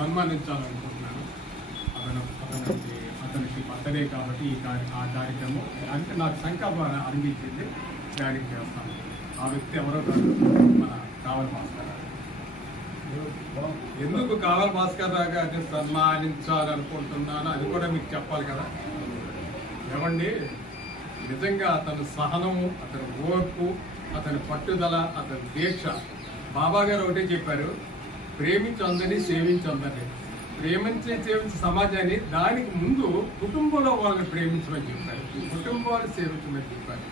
సన్మానించాలనుకుంటున్నాను. అతనికి బర్త్డే కాబట్టి ఆ కార్యక్రమం అంటే నాకు సంకల్పం అనిపించింది, దానికి చేస్తాను. ఆ వ్యక్తి ఎవరో కాదు, మన కావలి భాస్కర్ రావు. ఎందుకు కావలి భాస్కర్ రావు గారిని సన్మానించాలనుకుంటున్నాను అది కూడా మీకు చెప్పాలి కదా. ఏమండి, నిజంగా అతని సహనము, అతని ఓర్పు, అతని పట్టుదల, అతని దీక్ష. బాబా గారు ఒకటే చెప్పారు, ప్రేమించందని సేవించందని. ప్రేమించే సేవించే సమాజాన్ని దానికి ముందు కుటుంబంలో వాళ్ళని ప్రేమించమని చెప్పారు, కుటుంబాన్ని సేవించమని చెప్పారు.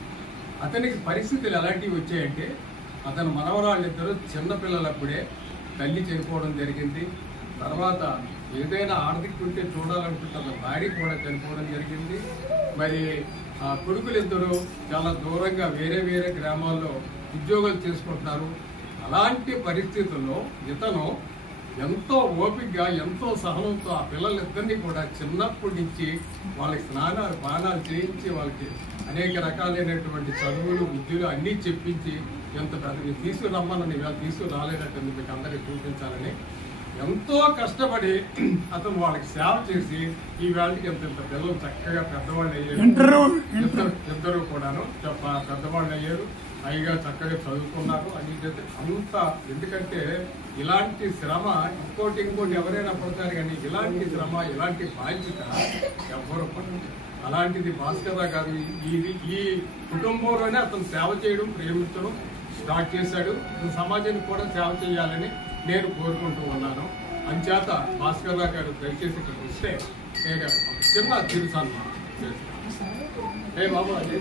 అతనికి పరిస్థితులు ఎలాంటివి వచ్చాయంటే, అతని మనవరాళ్ళిద్దరూ చిన్నపిల్లలప్పుడే తల్లి చనిపోవడం జరిగింది. తర్వాత ఏదైనా ఆర్థిక ఉంటే చూడాలనుకుంటే అతని భార్య కూడా చనిపోవడం జరిగింది. మరి ఆ కొడుకులిద్దరూ చాలా దూరంగా వేరే వేరే గ్రామాల్లో ఉద్యోగాలు చేసుకుంటున్నారు. అలాంటి పరిస్థితుల్లో ఇతను ఎంతో ఓపికగా, ఎంతో సహనంతో ఆ పిల్లలిద్దరినీ కూడా చిన్నప్పటి నుంచి వాళ్ళకి స్నానాలు పానాలు చేయించి, వాళ్ళకి అనేక రకాలైనటువంటి చదువులు, విద్యలు అన్నీ చెప్పించి, ఎంత పెద్ద తీసుకురమ్మని ఇవాళ తీసుకురాలేనట్టుంది మీకు అందరికీ చూపించాలని ఎంతో కష్టపడి అతను వాళ్ళకి సేవ చేసి ఈ వేళకి ఎంత పిల్లలు చక్కగా పెద్దవాళ్ళు అయ్యారు. ఇద్దరు కూడాను పెద్దవాళ్ళు అయ్యారు, పైగా చక్కగా చదువుకున్నారు. అది అంత ఎందుకంటే ఇలాంటి శ్రమ ఇంకోటి ఎవరైనా పడతారు, కానీ ఇలాంటి శ్రమ, ఇలాంటి బాధ్యత ఎవరు పడరు. అలాంటిది భాస్కర్ రావు గారు ఈ కుటుంబంలోనే అతను సేవ చేయడం, ప్రేమించడం స్టార్ట్ చేశాడు. సమాజానికి కూడా సేవ చేయాలని నేను కోరుకుంటూ ఉన్నాను. అంచేత భాస్కర్ రావు గారు దయచేసి ఇక్కడికి వస్తే నేను చిన్న చిరు సన్మానం చేస్తాను. ఏ బాబు అదే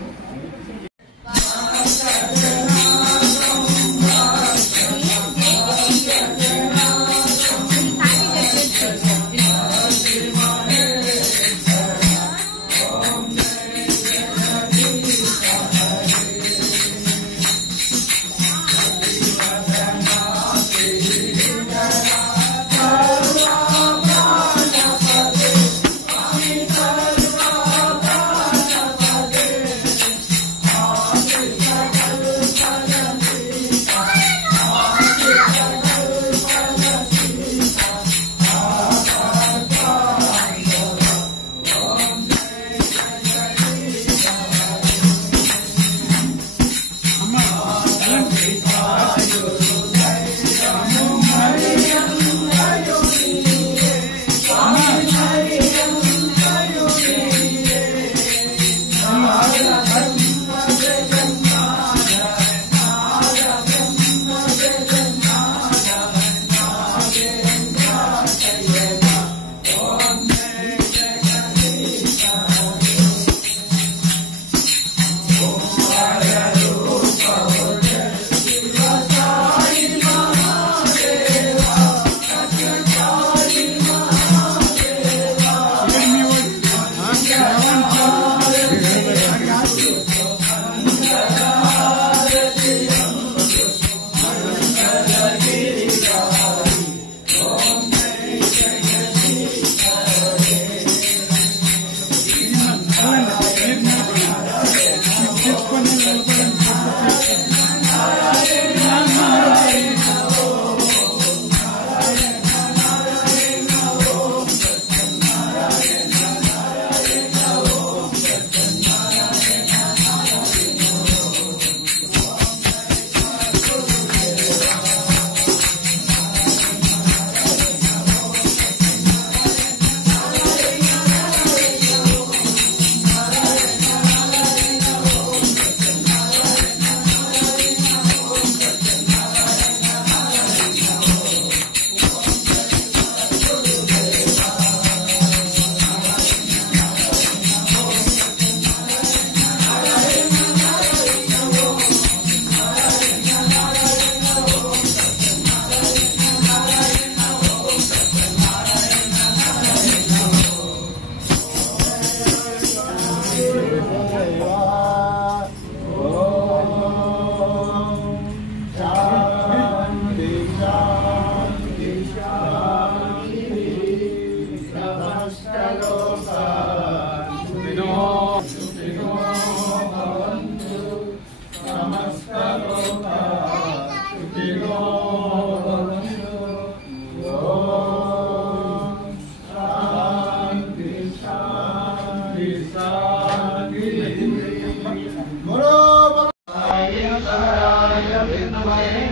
विद्महे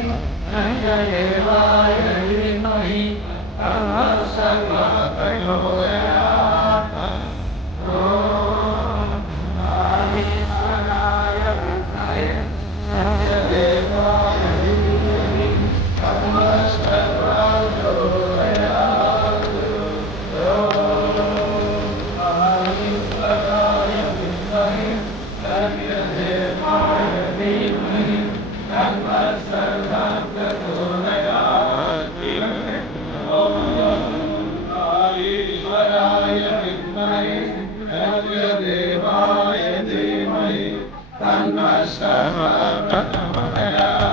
देवाय धीमहि तन्नः सर्वः प्रचोदयात् ॐ नागेश्वराय विद्महे देवाय धीमहि तन्नः सर्वः प्रचोदयात् देवाय धीमहि तन्नः सर्वः प्रचोदयात्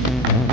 Thank you.